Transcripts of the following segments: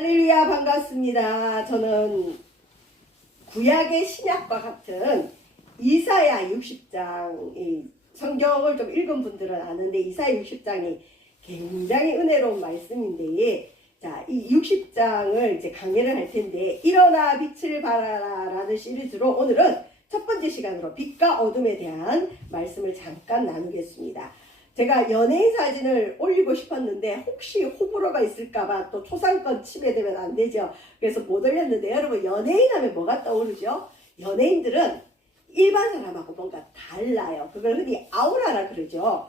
할렐루야, 반갑습니다. 저는 구약의 신약과 같은 이사야 60장, 성경을 좀 읽은 분들은 아는데 이사야 60장이 굉장히 은혜로운 말씀인데, 자, 이 60장을 이제 강의를 할 텐데, 일어나 빛을 발하라 라는 시리즈로 오늘은 첫 번째 시간으로 빛과 어둠에 대한 말씀을 잠깐 나누겠습니다. 제가 연예인 사진을 올리고 싶었는데 혹시 호불호가 있을까봐 또 초상권 침해되면 안 되죠. 그래서 못 올렸는데, 여러분 연예인 하면 뭐가 떠오르죠? 연예인들은 일반 사람하고 뭔가 달라요. 그걸 흔히 아우라라 그러죠.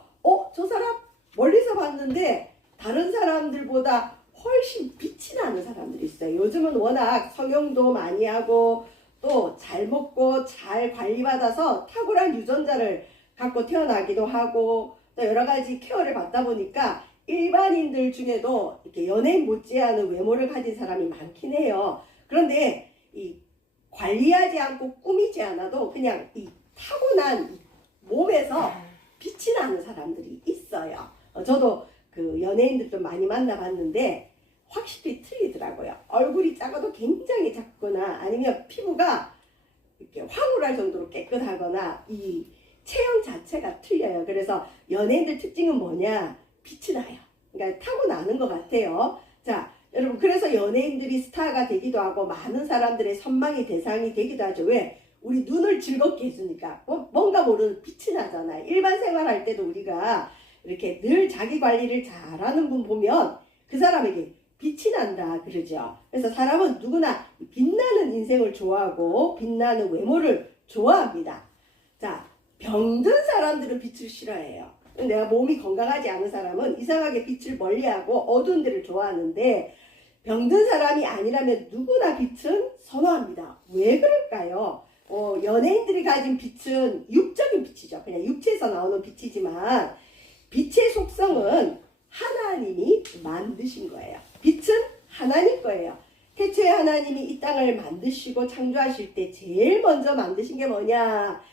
저 사람 멀리서 봤는데 다른 사람들보다 훨씬 빛이 나는 사람들이 있어요. 요즘은 워낙 성형도 많이 하고 또 잘 먹고 잘 관리받아서 탁월한 유전자를 갖고 태어나기도 하고 또 여러 가지 케어를 받다 보니까 일반인들 중에도 이렇게 연예인 못지않은 외모를 가진 사람이 많긴 해요. 그런데 이 관리하지 않고 꾸미지 않아도 그냥 이 타고난 몸에서 빛이 나는 사람들이 있어요. 저도 그 연예인들 좀 많이 만나봤는데 확실히 틀리더라고요. 얼굴이 작아도 굉장히 작거나 아니면 피부가 이렇게 황홀할 정도로 깨끗하거나 이 체형 자체가 틀려요. 그래서 연예인들 특징은 뭐냐? 빛이 나요. 그러니까 타고나는 것 같아요. 자, 여러분, 그래서 연예인들이 스타가 되기도 하고 많은 사람들의 선망의 대상이 되기도 하죠. 왜? 우리 눈을 즐겁게 해주니까. 뭔가 모르는 빛이 나잖아요. 일반 생활할 때도 우리가 이렇게 늘 자기 관리를 잘하는 분 보면 그 사람에게 빛이 난다 그러죠. 그래서 사람은 누구나 빛나는 인생을 좋아하고 빛나는 외모를 좋아합니다. 자, 병든 사람들은 빛을 싫어해요. 내가 몸이 건강하지 않은 사람은 이상하게 빛을 멀리하고 어두운 데를 좋아하는데, 병든 사람이 아니라면 누구나 빛은 선호합니다. 왜 그럴까요? 연예인들이 가진 빛은 육적인 빛이죠. 그냥 육체에서 나오는 빛이지만 빛의 속성은 하나님이 만드신 거예요. 빛은 하나님 거예요. 태초에 하나님이 이 땅을 만드시고 창조하실 때 제일 먼저 만드신 게 뭐냐?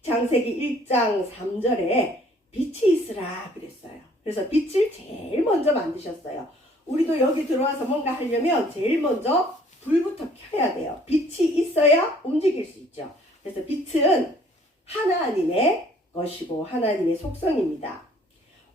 창세기 1장 3절에 빛이 있으라 그랬어요. 그래서 빛을 제일 먼저 만드셨어요. 우리도 여기 들어와서 뭔가 하려면 제일 먼저 불부터 켜야 돼요. 빛이 있어야 움직일 수 있죠. 그래서 빛은 하나님의 것이고 하나님의 속성입니다.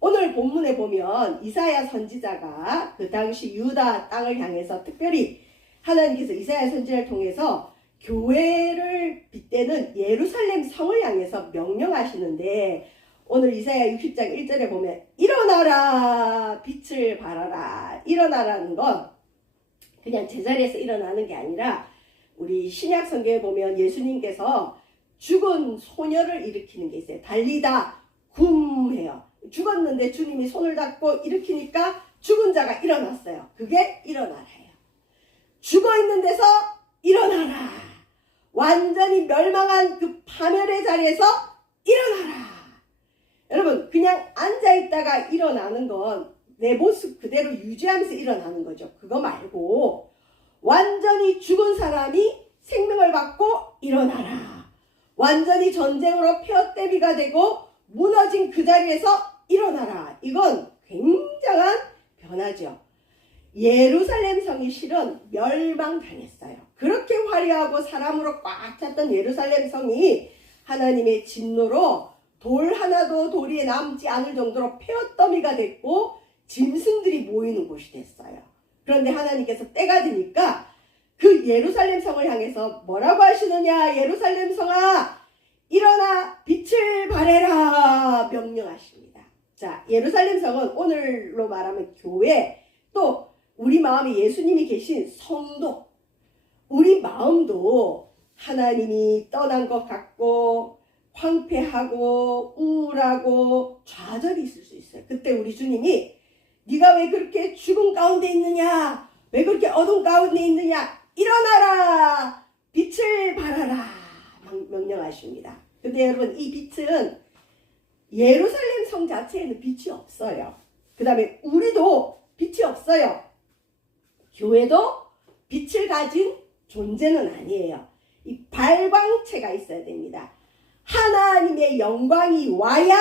오늘 본문에 보면 이사야 선지자가 그 당시 유다 땅을 향해서 특별히 하나님께서 이사야 선지자를 통해서 교회를 빗대는 예루살렘 성을 향해서 명령하시는데, 오늘 이사야 60장 1절에 보면 일어나라 빛을 발하라. 일어나라는 건 그냥 제자리에서 일어나는 게 아니라 우리 신약 성경에 보면 예수님께서 죽은 소녀를 일으키는 게 있어요. 달리다 굼해요. 죽었는데 주님이 손을 잡고 일으키니까 죽은 자가 일어났어요. 그게 일어나라예요. 죽어있는 데서 일어나라. 완전히 멸망한 그 파멸의 자리에서 일어나라. 여러분, 그냥 앉아있다가 일어나는 건 내 모습 그대로 유지하면서 일어나는 거죠. 그거 말고 완전히 죽은 사람이 생명을 받고 일어나라. 완전히 전쟁으로 폐허대비가 되고 무너진 그 자리에서 일어나라. 이건 굉장한 변화죠. 예루살렘 성이 실은 멸망당했어요. 그렇게 화려하고 사람으로 꽉 찼던 예루살렘 성이 하나님의 진노로 돌 하나도 도리에 남지 않을 정도로 폐허더미가 됐고 짐승들이 모이는 곳이 됐어요. 그런데 하나님께서 때가 되니까 그 예루살렘 성을 향해서 뭐라고 하시느냐? 예루살렘 성아, 일어나 빛을 발해라 명령하십니다. 자, 예루살렘 성은 오늘로 말하면 교회, 또 우리 마음에 예수님이 계신 성도, 우리 마음도 하나님이 떠난 것 같고 황폐하고 우울하고 좌절이 있을 수 있어요. 그때 우리 주님이 네가 왜 그렇게 죽음 가운데 있느냐? 왜 그렇게 어둠 가운데 있느냐? 일어나라! 빛을 발하라! 명령하십니다. 근데 여러분, 이 빛은 예루살렘 성 자체에는 빛이 없어요. 그 다음에 우리도 빛이 없어요. 교회도 빛을 가진 존재는 아니에요. 이 발광체가 있어야 됩니다. 하나님의 영광이 와야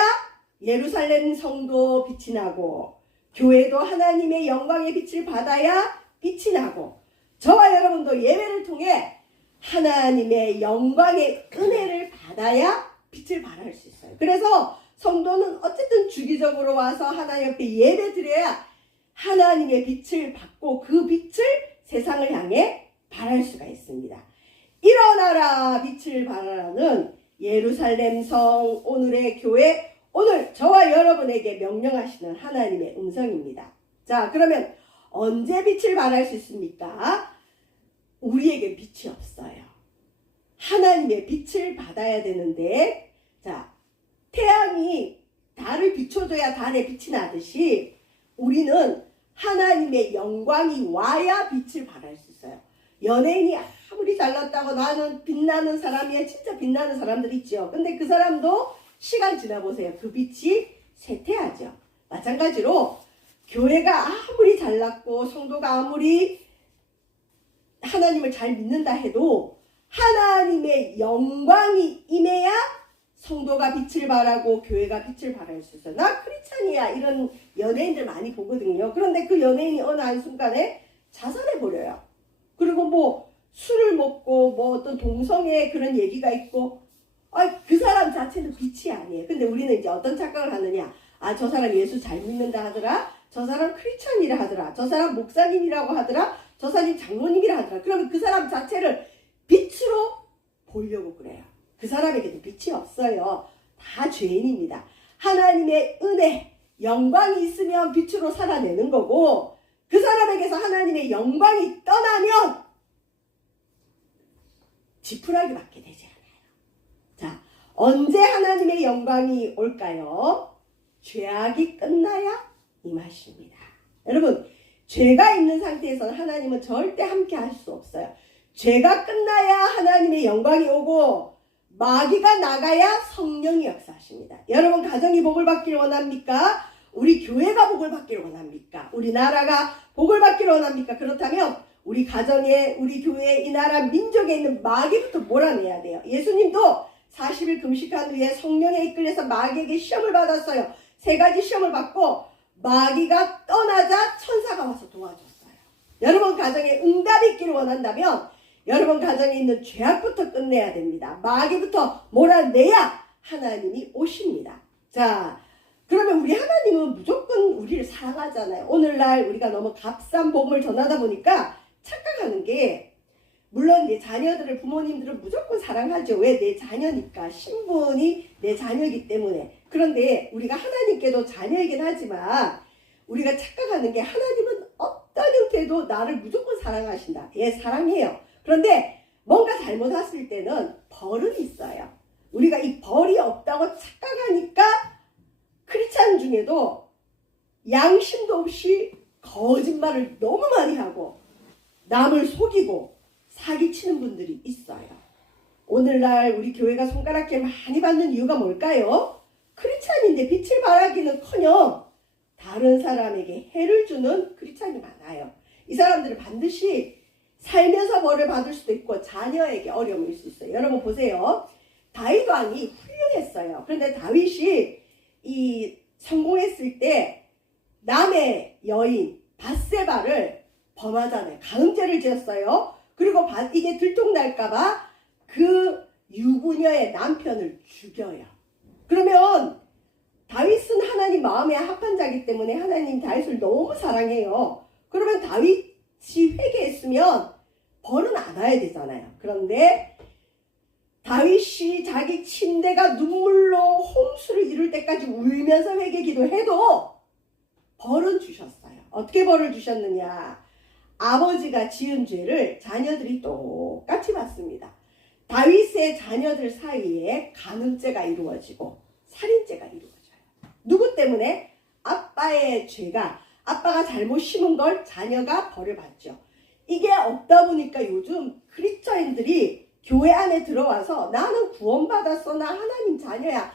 예루살렘 성도 빛이 나고 교회도 하나님의 영광의 빛을 받아야 빛이 나고 저와 여러분도 예배를 통해 하나님의 영광의 은혜를 받아야 빛을 발할 수 있어요. 그래서 성도는 어쨌든 주기적으로 와서 하나님 앞에 예배 드려야 하나님의 빛을 받고 그 빛을 세상을 향해 발할 수가 있습니다. 일어나라 빛을 발하라는 예루살렘 성 오늘의 교회, 오늘 저와 여러분에게 명령하시는 하나님의 음성입니다. 자, 그러면 언제 빛을 발할 수 있습니까? 우리에게 빛이 없어요. 하나님의 빛을 받아야 되는데, 자, 태양이 달을 비춰줘야 달에 빛이 나듯이 우리는 하나님의 영광이 와야 빛을 발할 수 있어요. 연예인이 아무리 잘났다고 나는 빛나는 사람이야, 진짜 빛나는 사람들 있죠. 근데 그 사람도 시간 지나보세요. 그 빛이 쇠퇴하죠. 마찬가지로 교회가 아무리 잘났고 성도가 아무리 하나님을 잘 믿는다 해도 하나님의 영광이 임해야 성도가 빛을 발하고 교회가 빛을 발할 수 있어요. 나 크리스찬이야 이런 연예인들 많이 보거든요. 그런데 그 연예인이 어느 한순간에 자살해버려요. 그리고 뭐 술을 먹고 뭐 어떤 동성애 그런 얘기가 있고 그 사람 자체는 빛이 아니에요. 근데 우리는 이제 어떤 착각을 하느냐. 저 사람 예수 잘 믿는다 하더라. 저 사람 크리스찬이라 하더라. 저 사람 목사님이라고 하더라. 저 사람 장로님이라 하더라. 그러면 그 사람 자체를 빛으로 보려고 그래요. 그 사람에게도 빛이 없어요. 다 죄인입니다. 하나님의 은혜, 영광이 있으면 빛으로 살아내는 거고 그 사람에게서 하나님의 영광이 떠나면 지푸라기 받게 되지 않아요. 자, 언제 하나님의 영광이 올까요? 죄악이 끝나야 임하십니다. 여러분, 죄가 있는 상태에서는 하나님은 절대 함께 할 수 없어요. 죄가 끝나야 하나님의 영광이 오고 마귀가 나가야 성령이 역사하십니다. 여러분 가정이 복을 받기를 원합니까? 우리 교회가 복을 받기를 원합니까? 우리나라가 복을 받기를 원합니까? 그렇다면 우리 가정에, 우리 교회에, 이 나라 민족에 있는 마귀부터 몰아내야 돼요. 예수님도 40일 금식한 후에 성령에 이끌려서 마귀에게 시험을 받았어요. 3가지 시험을 받고 마귀가 떠나자 천사가 와서 도와줬어요. 여러분 가정에 응답이 있기를 원한다면 여러분 가정에 있는 죄악부터 끝내야 됩니다. 마귀부터 몰아내야 하나님이 오십니다. 자, 그러면 우리 하나님은 무조건 우리를 사랑하잖아요. 오늘날 우리가 너무 값싼 복음을 전하다 보니까 착각하는 게, 물론 내 자녀들을 부모님들은 무조건 사랑하죠. 왜? 내 자녀니까. 신분이 내 자녀이기 때문에. 그런데 우리가 하나님께도 자녀이긴 하지만 우리가 착각하는 게 하나님은 어떤 형태도 나를 무조건 사랑하신다. 예, 사랑해요. 그런데 뭔가 잘못했을 때는 벌은 있어요. 우리가 이 벌이 없다고 착각하니까 크리스찬 중에도 양심도 없이 거짓말을 너무 많이 하고 남을 속이고 사기치는 분들이 있어요. 오늘날 우리 교회가 손가락질 많이 받는 이유가 뭘까요? 크리스찬인데 빛을 발하기는커녕 다른 사람에게 해를 주는 크리스찬이 많아요. 이 사람들은 반드시 살면서 벌을 받을 수도 있고 자녀에게 어려움이 있을 수 있어요. 여러분 보세요. 다윗 왕이 훌륭했어요. 그런데 다윗이 성공했을 때 남의 여인 밧세바를 범하잖아요. 가늠죄를 지었어요. 그리고 이게 들통날까봐 그 유부녀의 남편을 죽여요. 그러면 다윗은 하나님 마음에 합한 자이기 때문에 하나님 다윗을 너무 사랑해요. 그러면 다윗이 회개했으면 벌은 안 와야 되잖아요. 그런데 다윗이 자기 침대가 눈물로 홍수를 이룰 때까지 울면서 회개 기도해도 벌은 주셨어요. 어떻게 벌을 주셨느냐? 아버지가 지은 죄를 자녀들이 똑같이 받습니다. 다윗의 자녀들 사이에 간음죄가 이루어지고 살인죄가 이루어져요. 누구 때문에? 아빠의 죄가, 아빠가 잘못 심은 걸 자녀가 벌을 받죠. 이게 없다 보니까 요즘 크리스천인들이 교회 안에 들어와서 나는 구원받았어, 나 하나님 자녀야,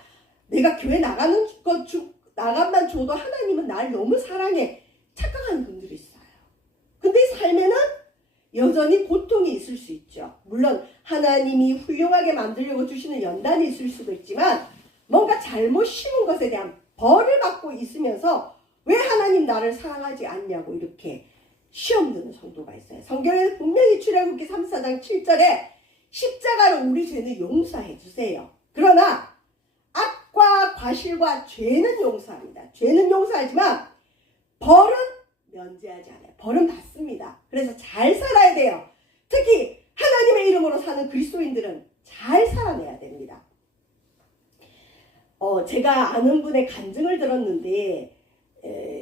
내가 교회 나가는 것 나간만 줘도 하나님은 날 너무 사랑해, 착각하는 분들이 있어요. 근데 삶에는 여전히 고통이 있을 수 있죠. 물론 하나님이 훌륭하게 만들려고 주시는 연단이 있을 수도 있지만 뭔가 잘못 심은 것에 대한 벌을 받고 있으면서 왜 하나님 나를 사랑하지 않냐고 이렇게 시험 드는 성도가 있어요. 성경에는 분명히 출애굽기 34장 7절에 십자가로 우리 죄는 용서해 주세요. 그러나 악과 과실과 죄는 용서합니다. 죄는 용서하지만 벌은 면제하지 않아요. 벌은 받습니다. 그래서 잘 살아야 돼요. 특히 하나님의 이름으로 사는 그리스도인들은 잘 살아내야 됩니다. 제가 아는 분의 간증을 들었는데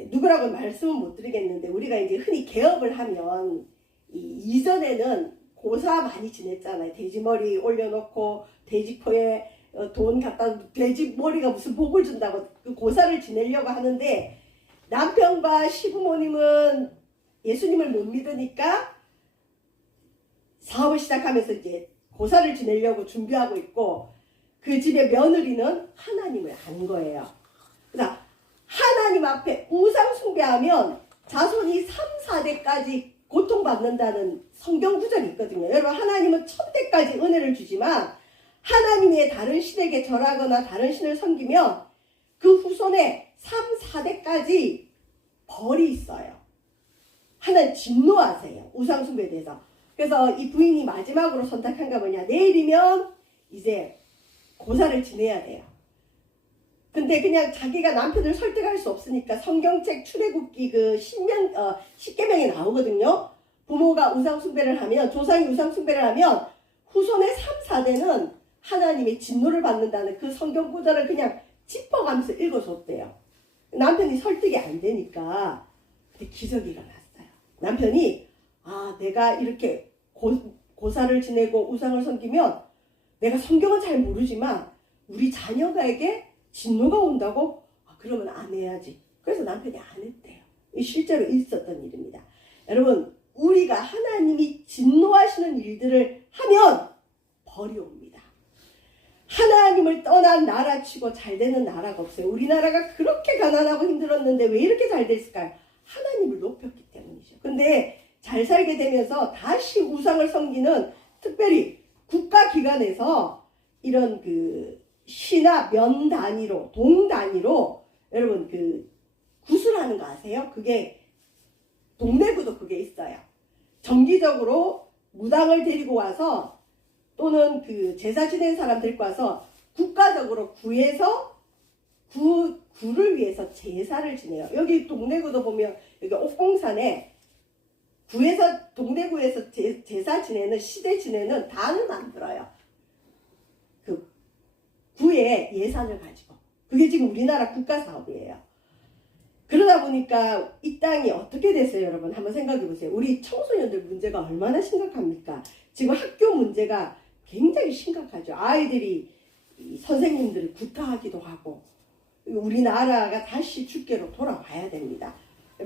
누구라고 말씀은 못 드리겠는데 우리가 이제 흔히 개업을 하면 이전에는 고사 많이 지냈잖아요. 돼지머리 올려놓고 돼지코에 돈 갖다 돼지머리가 무슨 복을 준다고 그 고사를 지내려고 하는데 남편과 시부모님은 예수님을 못 믿으니까 사업을 시작하면서 이제 고사를 지내려고 준비하고 있고 그 집의 며느리는 하나님을 아는 거예요. 그래서 하나님 앞에 우상 숭배하면 자손이 3, 4대까지 고통받는다는 성경 구절이 있거든요. 여러분 하나님은 1000대까지 은혜를 주지만 하나님의 다른 신에게 절하거나 다른 신을 섬기면 그 후손에 3, 4대까지 벌이 있어요. 하나님 진노하세요. 우상 숭배에 대해서. 그래서 이 부인이 마지막으로 선택한 게 뭐냐. 내일이면 이제 고사를 지내야 돼요. 근데 그냥 자기가 남편을 설득할 수 없으니까 성경책 출애굽기 그 십계명에 나오거든요. 부모가 우상숭배를 하면 조상이 우상숭배를 하면 후손의 3, 4대는 하나님의 진노를 받는다는 그 성경 구절을 그냥 짚어가면서 읽어줬대요. 남편이 설득이 안 되니까 기적이 일어났어요. 남편이 내가 이렇게 고사를 지내고 우상을 섬기면 내가 성경은 잘 모르지만 우리 자녀가에게 진노가 온다고? 그러면 안 해야지. 그래서 남편이 안 했대요. 실제로 있었던 일입니다. 여러분 우리가 하나님이 진노하시는 일들을 하면 벌이 옵니다. 하나님을 떠난 나라치고 잘 되는 나라가 없어요. 우리나라가 그렇게 가난하고 힘들었는데 왜 이렇게 잘 됐을까요? 하나님을 높였기 때문이죠. 근데 잘 살게 되면서 다시 우상을 섬기는 특별히 국가기관에서 이런 그 시나 면 단위로 동 단위로 여러분 그 구슬하는 거 아세요? 그게 동네구도 그게 있어요. 정기적으로 무당을 데리고 와서 또는 그 제사 지낸 사람 데리고 와서 국가적으로 구에서 구를 위해서 제사를 지내요. 여기 동네구도 보면 여기 옥공산에 구에서 동대구에서 제사 지내는 시대 지내는 단을 만들어요. 그 구의 예산을 가지고. 그게 지금 우리나라 국가 사업이에요. 그러다 보니까 이 땅이 어떻게 됐어요, 여러분? 한번 생각해 보세요. 우리 청소년들 문제가 얼마나 심각합니까? 지금 학교 문제가 굉장히 심각하죠. 아이들이 선생님들을 구타하기도 하고 우리나라가 다시 주께로 돌아와야 됩니다.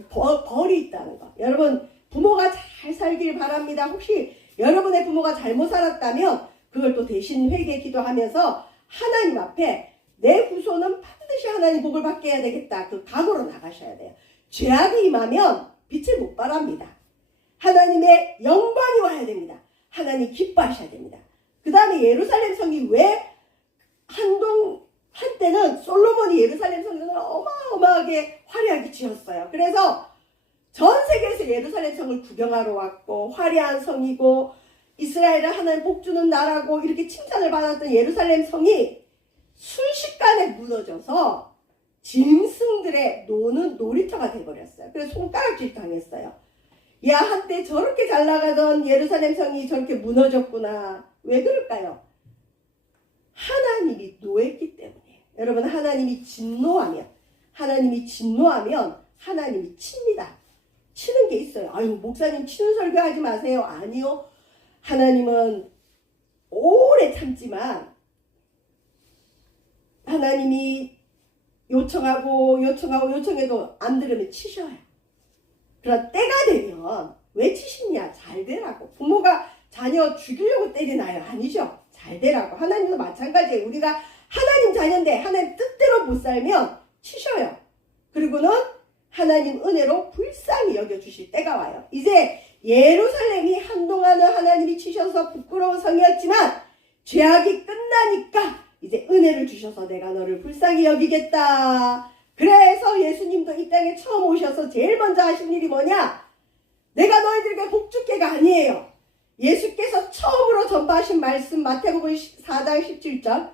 벌이 있다는 거. 여러분 부모가 잘 살길 바랍니다. 혹시 여러분의 부모가 잘못 살았다면 그걸 또 대신 회개 기도하면서 하나님 앞에 내 후손은 반드시 하나님 복을 받게 해야 되겠다. 그 각오로 나가셔야 돼요. 죄악이 임하면 빛을 못 발합니다. 하나님의 영광이 와야 됩니다. 하나님 기뻐하셔야 됩니다. 그 다음에 예루살렘 성이 왜 한때는 솔로몬이 예루살렘 성을 어마어마하게 화려하게 지었어요. 그래서 전 세계에서 예루살렘 성을 구경하러 왔고 화려한 성이고 이스라엘은 하나님 복 주는 나라고 이렇게 칭찬을 받았던 예루살렘 성이 순식간에 무너져서 짐승들의 노는 놀이터가 돼버렸어요. 그래서 손가락질 당했어요. 야, 한때 저렇게 잘 나가던 예루살렘 성이 저렇게 무너졌구나. 왜 그럴까요? 하나님이 노했기 때문이에요. 여러분 하나님이 진노하면 하나님이 칩니다. 치는 게 있어요. 아유 목사님 치는 설교하지 마세요. 아니요. 하나님은 오래 참지만 하나님이 요청해도 안 들으면 치셔요. 그러나 때가 되면 왜 치시냐? 잘 되라고. 부모가 자녀 죽이려고 때리나요? 아니죠. 잘 되라고. 하나님도 마찬가지예요. 우리가 하나님 자녀인데 하나님 뜻대로 못 살면 치셔요. 그리고는 하나님 은혜로 불쌍히 여겨주실 때가 와요. 이제 예루살렘이 한동안은 하나님이 치셔서 부끄러운 성이었지만 죄악이 끝나니까 이제 은혜를 주셔서 내가 너를 불쌍히 여기겠다. 그래서 예수님도 이 땅에 처음 오셔서 제일 먼저 하신 일이 뭐냐? 내가 너희들에게 복주께가 아니에요. 예수께서 처음으로 전파하신 말씀 마태복음 4장 17절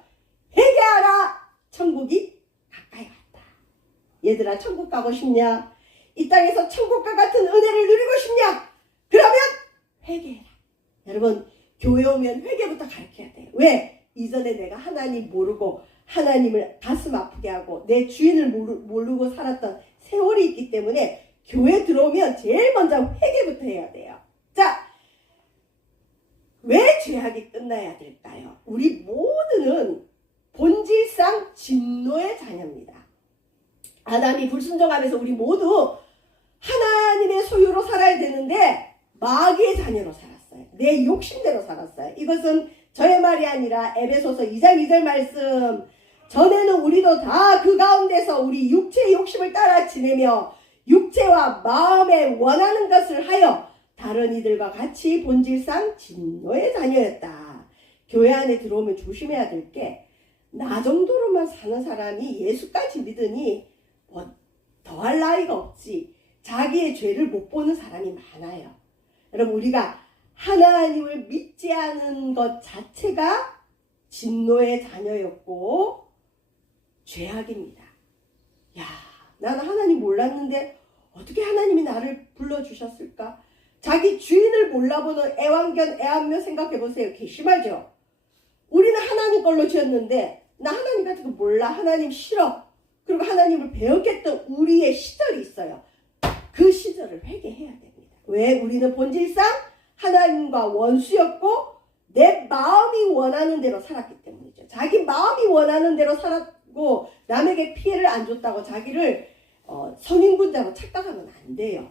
회개하라 천국이 가까이 왔다. 얘들아 천국 가고 싶냐? 이 땅에서 천국과 같은 은혜를 누리고 싶냐? 그러면 회개해라. 여러분 교회 오면 회개부터 가르쳐야 돼요. 왜? 이전에 내가 하나님 모르고 하나님을 가슴 아프게 하고 내 주인을 모르고 살았던 세월이 있기 때문에 교회 들어오면 제일 먼저 회개부터 해야 돼요. 자, 왜 죄악이 끝나야 될까요? 우리 모두는 본질상 진노의 자녀입니다. 아담이 불순종하면서 우리 모두 하나님의 소유로 살아야 되는데 마귀의 자녀로 살았어요. 내 욕심대로 살았어요. 이것은 저의 말이 아니라 에베소서 2장 2절 말씀. 전에는 우리도 다 그 가운데서 우리 육체의 욕심을 따라 지내며 육체와 마음에 원하는 것을 하여 다른 이들과 같이 본질상 진노의 자녀였다. 교회 안에 들어오면 조심해야 될 게 나 정도로만 사는 사람이 예수까지 믿으니 뭐 더할 나위가 없지. 자기의 죄를 못 보는 사람이 많아요. 여러분 우리가 하나님을 믿지 않은 것 자체가 진노의 자녀였고 죄악입니다. 야, 나는 하나님 몰랐는데 어떻게 하나님이 나를 불러주셨을까? 자기 주인을 몰라보는 애완견, 애완묘 생각해보세요. 괘씸하죠? 우리는 하나님 걸로 지었는데 나 하나님 같은 거 몰라. 하나님 싫어. 그리고 하나님을 배웠겠던 우리의 시절이 있어요. 그 시절을 회개해야 됩니다. 왜? 우리는 본질상 하나님과 원수였고 내 마음이 원하는 대로 살았기 때문이죠. 자기 마음이 원하는 대로 살았고 남에게 피해를 안 줬다고 자기를 선인군자로 착각하면 안 돼요.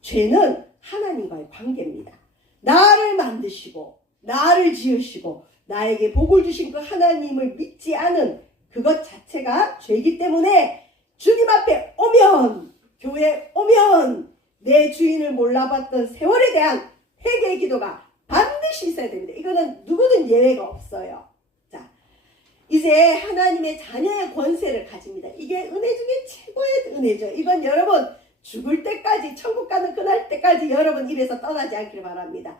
죄는 하나님과의 관계입니다. 나를 만드시고 나를 지으시고 나에게 복을 주신 그 하나님을 믿지 않은 그것 자체가 죄이기 때문에 주님 앞에 오면 교회에 오면 내 주인을 몰라봤던 세월에 대한 회개의 기도가 반드시 있어야 됩니다. 이거는 누구든 예외가 없어요. 자, 이제 하나님의 자녀의 권세를 가집니다. 이게 은혜 중에 최고의 은혜죠. 이건 여러분 죽을 때까지 천국 가는 그날 때까지 여러분 입에서 떠나지 않기를 바랍니다.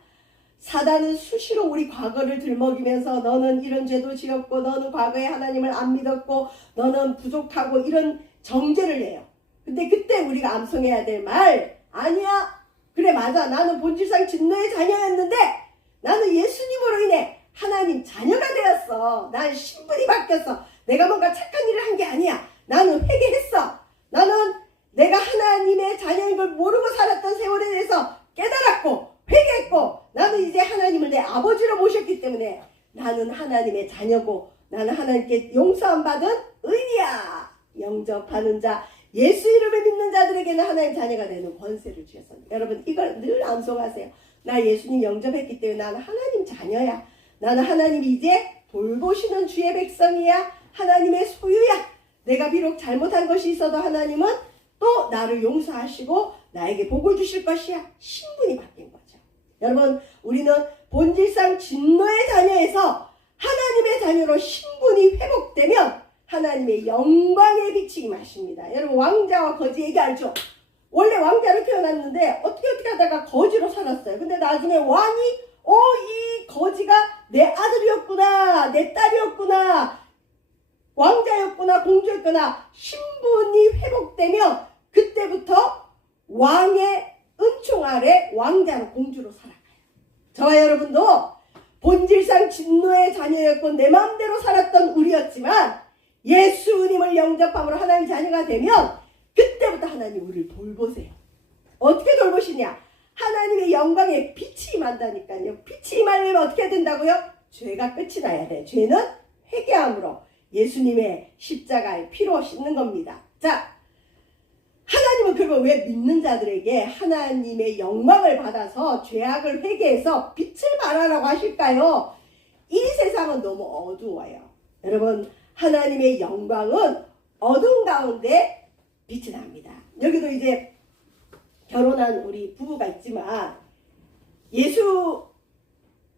사단은 수시로 우리 과거를 들먹이면서 너는 이런 죄도 지었고 너는 과거에 하나님을 안 믿었고 너는 부족하고 이런 정죄를 해요. 근데 그때 우리가 암송해야 될 말 아니야. 그래 맞아. 나는 본질상 진노의 자녀였는데 나는 예수님으로 인해 하나님 자녀가 되었어. 난 신분이 바뀌었어. 내가 뭔가 착한 일을 한 게 아니야. 나는 회개했어. 나는 내가 하나님의 자녀인 걸 모르고 살았던 세월에 대해서 깨달았고 회개했고 나는 이제 하나님을 내 아버지로 모셨기 때문에 나는 하나님의 자녀고 나는 하나님께 용서함 받은 의인이야. 영접하는 자 예수 이름을 믿는 자들에게는 하나님 자녀가 되는 권세를 주셨습니다. 여러분 이걸 늘 암송하세요. 나 예수님 영접했기 때문에 나는 하나님 자녀야. 나는 하나님이 이제 돌보시는 주의 백성이야. 하나님의 소유야. 내가 비록 잘못한 것이 있어도 하나님은 또 나를 용서하시고 나에게 복을 주실 것이야. 신분이 바뀐 거죠. 여러분 우리는 본질상 진노의 자녀에서 하나님의 자녀로 신분이 회복되면 하나님의 영광에 비치기 마십니다. 여러분 왕자와 거지 얘기 알죠? 원래 왕자로 태어났는데 어떻게 하다가 거지로 살았어요. 근데 나중에 왕이 이 거지가 내 아들이었구나 내 딸이었구나 왕자였구나 공주였구나 신분이 회복되면 그때부터 왕의 은총 아래 왕자로 공주로 살아가요. 저와 여러분도 본질상 진노의 자녀였고 내 마음대로 살았던 우리였지만 예수님을 영접함으로 하나님의 자녀가 되면 그때부터 하나님 우리를 돌보세요. 어떻게 돌보시냐? 하나님의 영광에 빛이 임한다니까요. 빛이 임하려면 어떻게 된다고요? 죄가 끝이 나야 돼요. 죄는 회개함으로 예수님의 십자가의 피로 씻는 겁니다. 자, 하나님은 그러면 왜 믿는 자들에게 하나님의 영광을 받아서 죄악을 회개해서 빛을 발하라고 하실까요? 이 세상은 너무 어두워요. 여러분 하나님의 영광은 어두운 가운데 빛이 납니다. 여기도 이제 결혼한 우리 부부가 있지만 예수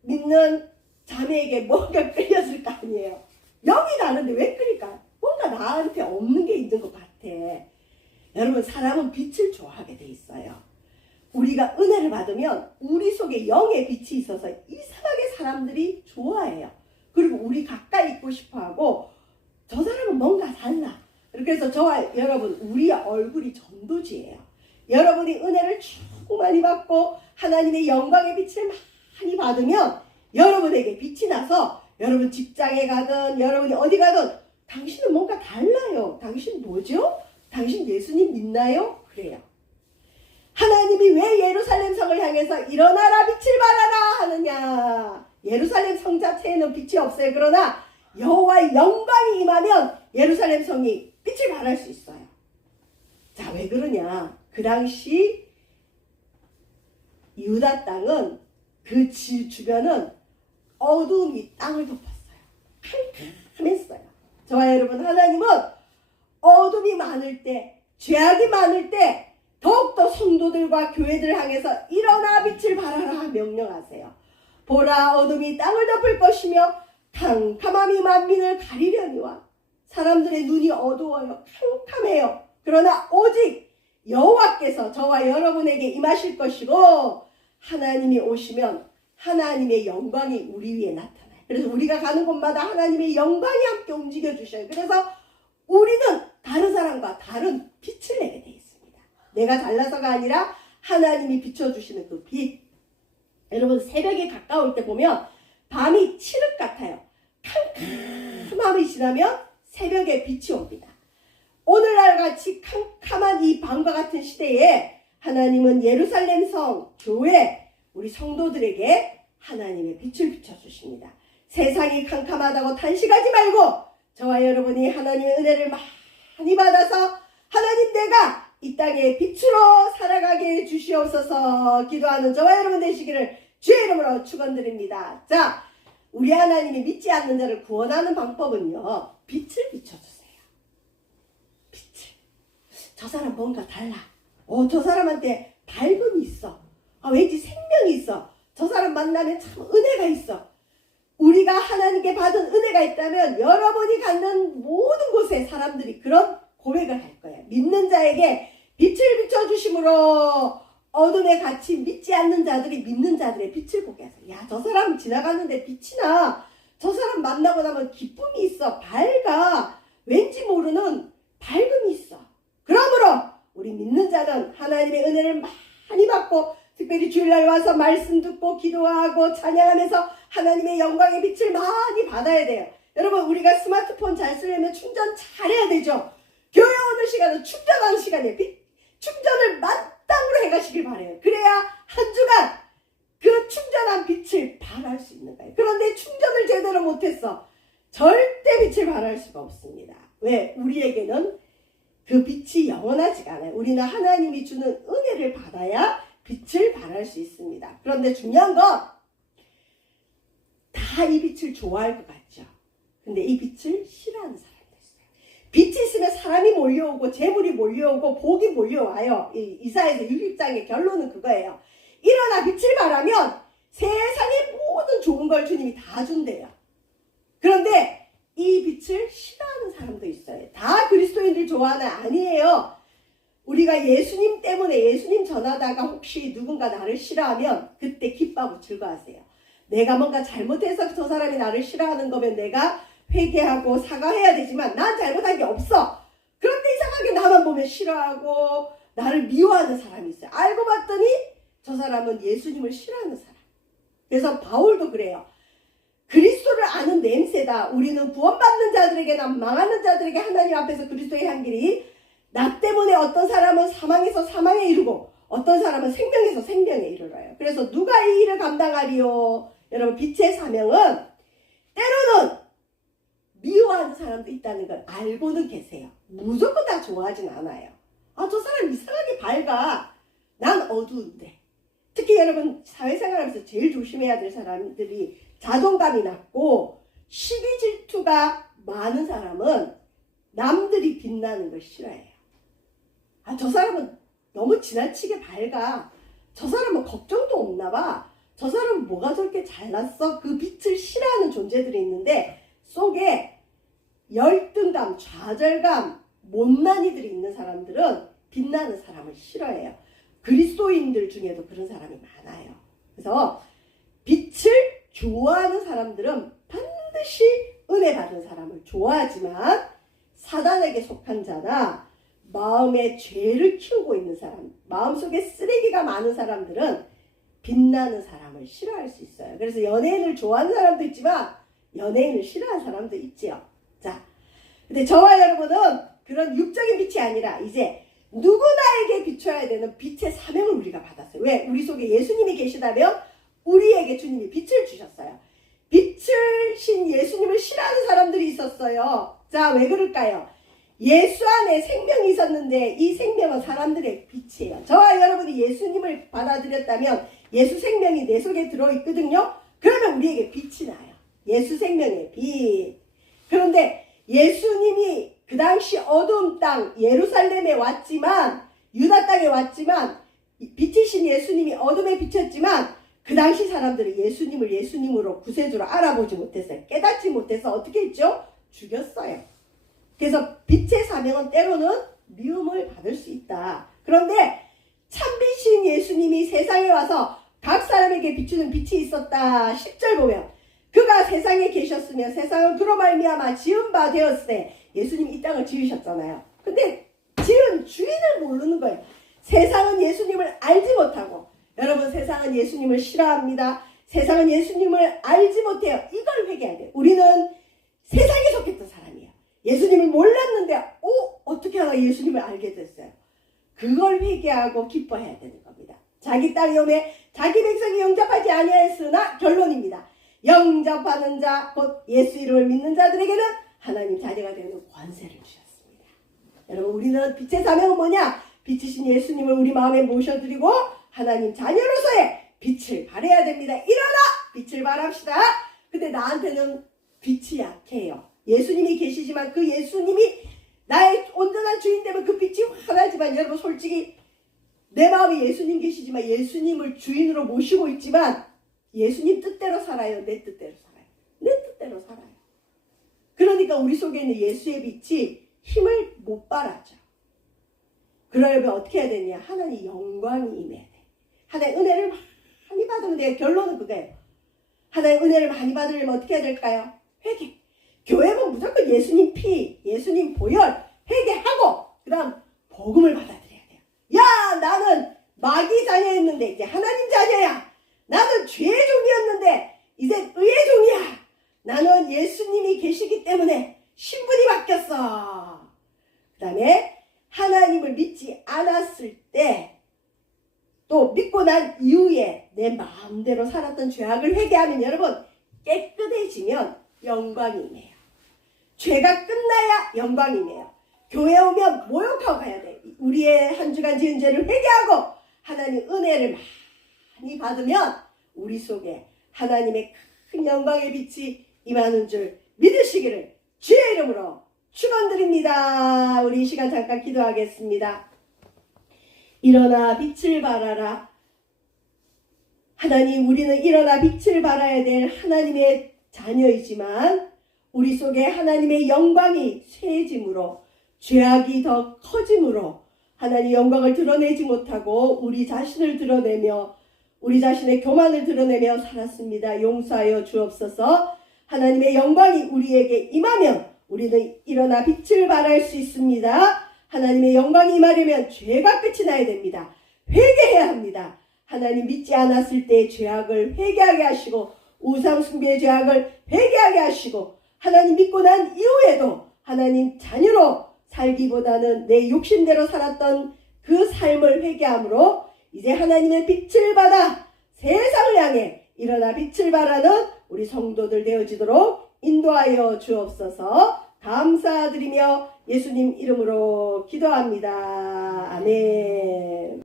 믿는 자매에게 뭔가 끌렸을 거 아니에요. 영이 나는데 왜 끌릴까? 뭔가 나한테 없는 게 있는 것 같아. 여러분 사람은 빛을 좋아하게 돼 있어요. 우리가 은혜를 받으면 우리 속에 영의 빛이 있어서 이상하게 사람들이 좋아해요. 그리고 우리 가까이 있고 싶어하고 저 사람은 뭔가 달라. 그래서 저와 여러분 우리의 얼굴이 전도지예요. 여러분이 은혜를 충만히 받고 하나님의 영광의 빛을 많이 받으면 여러분에게 빛이 나서 여러분 직장에 가든 여러분이 어디 가든 당신은 뭔가 달라요. 당신 뭐죠? 당신 예수님 믿나요? 그래요. 하나님이 왜 예루살렘 성을 향해서 일어나라 빛을 발하라 하느냐. 예루살렘 성 자체에는 빛이 없어요. 그러나 여호와의 영광이 임하면 예루살렘 성이 빛을 발할 수 있어요. 자, 왜 그러냐. 그 당시 유다 땅은 그 주변은 어두움이 땅을 덮었어요. 캄캄했어요. 저와 여러분, 하나님은 어둠이 많을 때, 죄악이 많을 때 더욱더 성도들과 교회들을 향해서 일어나 빛을 발하라 명령하세요. 보라, 어둠이 땅을 덮을 것이며 캄캄함이 만민을 가리려니와. 사람들의 눈이 어두워요. 캄캄해요. 그러나 오직 여호와께서 저와 여러분에게 임하실 것이고 하나님이 오시면 하나님의 영광이 우리 위에 나타나요. 그래서 우리가 가는 곳마다 하나님의 영광이 함께 움직여 주셔요. 그래서 우리는 다른 사람과 다른 빛을 내게 되어 있습니다. 내가 잘나서가 아니라 하나님이 비춰주시는 그 빛. 여러분, 새벽에 가까울 때 보면 밤이 칠흑 같아요. 캄캄함이 지나면 새벽에 빛이 옵니다. 오늘날 같이 캄캄한 이 밤과 같은 시대에 하나님은 예루살렘 성, 교회, 우리 성도들에게 하나님의 빛을 비춰주십니다. 세상이 캄캄하다고 탄식하지 말고 저와 여러분이 하나님의 은혜를 많이 받아서 하나님, 내가 이 땅에 빛으로 살아가게 해주시옵소서 기도하는 저와 여러분 되시기를 주의 이름으로 축원드립니다. 자, 우리 하나님이 믿지 않는 자를 구원하는 방법은요, 빛을 비춰주세요. 빛을. 저 사람 뭔가 달라. 저 사람한테 밝음이 있어. 왠지 생명이 있어. 저 사람 만나면 참 은혜가 있어. 우리가 하나님께 받은 은혜가 있다면 여러분이 갖는 모든 곳에 사람들이 그런 고백을 할 거예요. 믿는 자에게 빛을 비춰주심으로 어둠에 갇히 믿지 않는 자들이 믿는 자들의 빛을 보게 하세요. 야, 저 사람 지나가는데 빛이 나. 저 사람 만나고 나면 기쁨이 있어. 밝아. 왠지 모르는 밝음이 있어. 그러므로 우리 믿는 자는 하나님의 은혜를 많이 받고 특별히 주일날 와서 말씀 듣고 기도하고 찬양하면서 하나님의 영광의 빛을 많이 받아야 돼요. 여러분, 우리가 스마트폰 잘 쓰려면 충전 잘해야 되죠. 교회 오는 시간은 충전하는 시간이에요. 충전을 만땅으로 해가시길 바라요. 그래야 한 주간 그 충전한 빛을 발할 수 있는 거예요. 그런데 충전을 제대로 못했어. 절대 빛을 발할 수가 없습니다. 왜? 우리에게는 그 빛이 영원하지가 않아요. 우리는 하나님이 주는 은혜를 받아야 빛을 발할 수 있습니다. 그런데 중요한 건 다 이 빛을 좋아할 것 같죠. 근데 이 빛을 싫어하는 사람도 있어요. 빛이 있으면 사람이 몰려오고 재물이 몰려오고 복이 몰려와요. 이사야서 60장의 결론은 그거예요. 일어나 빛을 발하면 세상의 모든 좋은 걸 주님이 다 준대요. 그런데 이 빛을 싫어하는 사람도 있어요. 다 그리스도인들 좋아하는 아니에요. 우리가 예수님 때문에 예수님 전하다가 혹시 누군가 나를 싫어하면 그때 기뻐하고 즐거워하세요. 내가 뭔가 잘못해서 저 사람이 나를 싫어하는 거면 내가 회개하고 사과해야 되지만 난 잘못한 게 없어. 그런데 이상하게 나만 보면 싫어하고 나를 미워하는 사람이 있어요. 알고 봤더니 저 사람은 예수님을 싫어하는 사람. 그래서 바울도 그래요. 그리스도를 아는 냄새다. 우리는 구원받는 자들에게나 망하는 자들에게 하나님 앞에서 그리스도의 향기를, 나 때문에 어떤 사람은 사망에서 사망에 이르고 어떤 사람은 생명에서 생명에 이르러요. 그래서 누가 이 일을 감당하리요? 여러분, 빛의 사명은 때로는 미워하는 사람도 있다는 걸 알고는 계세요. 무조건 다 좋아하진 않아요. 저 사람 이상하게 밝아. 난 어두운데. 특히 여러분, 사회생활하면서 제일 조심해야 될 사람들이 자존감이 낮고 시기 질투가 많은 사람은 남들이 빛나는 걸 싫어해요. 저 사람은 너무 지나치게 밝아. 저 사람은 걱정도 없나 봐. 저 사람은 뭐가 저렇게 잘났어? 그 빛을 싫어하는 존재들이 있는데 속에 열등감, 좌절감, 못난이들이 있는 사람들은 빛나는 사람을 싫어해요. 그리스도인들 중에도 그런 사람이 많아요. 그래서 빛을 좋아하는 사람들은 반드시 은혜 받은 사람을 좋아하지만 사단에게 속한 자나 마음에 죄를 키우고 있는 사람, 마음속에 쓰레기가 많은 사람들은 빛나는 사람을 싫어할 수 있어요. 그래서 연예인을 좋아하는 사람도 있지만 연예인을 싫어하는 사람도 있지요. 자, 근데 저와 여러분은 그런 육적인 빛이 아니라 이제 누구나에게 비춰야 되는 빛의 사명을 우리가 받았어요. 왜? 우리 속에 예수님이 계시다면 우리에게 주님이 빛을 주셨어요. 빛을 신 예수님을 싫어하는 사람들이 있었어요. 자, 왜 그럴까요? 예수 안에 생명이 있었는데 이 생명은 사람들의 빛이에요. 저와 여러분이 예수님을 받아들였다면 예수 생명이 내 속에 들어있거든요. 그러면 우리에게 빛이 나요. 예수 생명의 빛. 그런데 예수님이 그 당시 어두운 땅 예루살렘에 왔지만, 유다 땅에 왔지만, 빛이신 예수님이 어둠에 비쳤지만 그 당시 사람들은 예수님을 예수님으로 구세주로 알아보지 못했어요. 깨닫지 못해서 어떻게 했죠? 죽였어요. 그래서 빛의 사명은 때로는 미움을 받을 수 있다. 그런데 참빛인 예수님이 세상에 와서 각 사람에게 비추는 빛이 있었다. 10절 보면 그가 세상에 계셨으면 세상은 그로 말미암아 지은 바 되었으되, 예수님이 이 땅을 지으셨잖아요. 근데 지은 주인을 모르는 거예요. 세상은 예수님을 알지 못하고, 여러분 세상은 예수님을 싫어합니다. 세상은 예수님을 알지 못해요. 이걸 회개해야 돼요. 우리는 세상에 속했던 사람이에요. 예수님을 몰랐는데 어떻게 하나 예수님을 알게 됐어요. 그걸 회개하고 기뻐해야 되는 겁니다. 자기 땅에 오매 자기 백성이 영접하지 아니하였으나, 결론입니다. 영접하는 자 곧 예수 이름을 믿는 자들에게는 하나님 자녀가 되는 권세를 주셨습니다. 여러분 우리는 빛의 사명은 뭐냐? 빛이신 예수님을 우리 마음에 모셔드리고 하나님 자녀로서의 빛을 발해야 됩니다. 일어나! 빛을 발합시다. 근데 나한테는 빛이 약해요. 예수님이 계시지만 그 예수님이 나의 온전한 주인 되면 그 빛이 환하지만, 여러분 솔직히 내 마음에 예수님 계시지만 예수님을 주인으로 모시고 있지만 예수님 뜻대로 살아요? 내 뜻대로 살아요? 내 뜻대로 살아요. 그러니까 우리 속에 있는 예수의 빛이 힘을 못 발하죠. 그러려면 어떻게 해야 되냐? 하나님 영광이 임해야 돼. 하나님 은혜를 많이 받으면 돼요. 결론은 그거예요. 하나님 은혜를 많이 받으려면 어떻게 해야 될까요? 회개. 교회는 무조건 예수님 피, 예수님 보혈 회개하고 그 다음 복음을 받아들여야 돼요. 야, 나는 마귀 자녀였는데 이제 하나님 자녀야. 나는 죄의 종이었는데 이제 의의 종이야. 나는 예수님이 계시기 때문에 신분이 바뀌었어. 그 다음에 하나님을 믿지 않았을 때, 또 믿고 난 이후에 내 마음대로 살았던 죄악을 회개하면, 여러분 깨끗해지면 영광이 임해요. 죄가 끝나야 영광이 임해요. 교회 오면 모욕하고 가야 돼. 우리의 한 주간 지은 죄를 회개하고 하나님 은혜를 많이 받으면 우리 속에 하나님의 큰 영광의 빛이 임하는 줄 믿으시기를 주의 이름으로 축원드립니다. 우리 이 시간 잠깐 기도하겠습니다. 일어나 빛을 발하라. 하나님, 우리는 일어나 빛을 발해야 될 하나님의 자녀이지만 우리 속에 하나님의 영광이 쇠해짐으로, 죄악이 더 커짐으로 하나님 영광을 드러내지 못하고 우리 자신을 드러내며 우리 자신의 교만을 드러내며 살았습니다. 용서하여 주옵소서. 하나님의 영광이 우리에게 임하면 우리는 일어나 빛을 발할 수 있습니다. 하나님의 영광이 임하려면 죄가 끝이 나야 됩니다. 회개해야 합니다. 하나님 믿지 않았을 때의 죄악을 회개하게 하시고, 우상 숭배의 죄악을 회개하게 하시고, 하나님 믿고 난 이후에도 하나님 자녀로 살기보다는 내 욕심대로 살았던 그 삶을 회개함으로 이제 하나님의 빛을 받아 세상을 향해 일어나 빛을 발하는 우리 성도들 되어지도록 인도하여 주옵소서. 감사드리며 예수님 이름으로 기도합니다. 아멘.